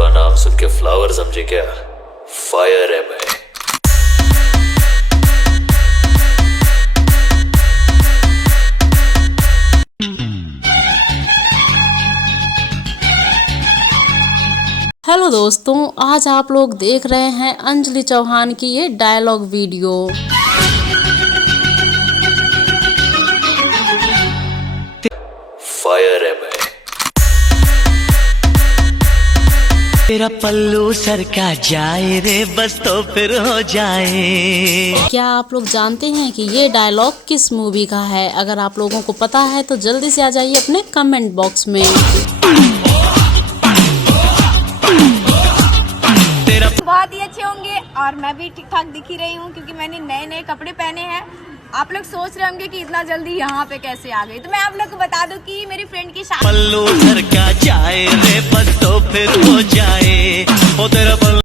पुष्पा नाम सुन के फ्लावर समझे क्या? फायर है मैं। हेलो दोस्तों, आज आप लोग देख रहे हैं अंजलि चौहान की ये डायलॉग वीडियो। फायर है मैं। तेरा पल्लू सर का जाए रे बस तो फिर हो जाए। क्या आप लोग जानते हैं कि ये डायलॉग किस मूवी का है? अगर आप लोगों को पता है तो जल्दी से आ जाइए अपने कमेंट बॉक्स में। बहुत ही अच्छे होंगे और मैं भी ठीक ठाक दिख ही रही हूँ क्योंकि मैंने नए नए कपड़े पहने हैं। आप लोग सोच रहे होंगे कि इतना जल्दी यहाँ पे कैसे आ गई, तो मैं आप लोग को बता दूं कि मेरी फ्रेंड की शादी। पल्लू सर का जाए रे बस तो फिर हो जाए।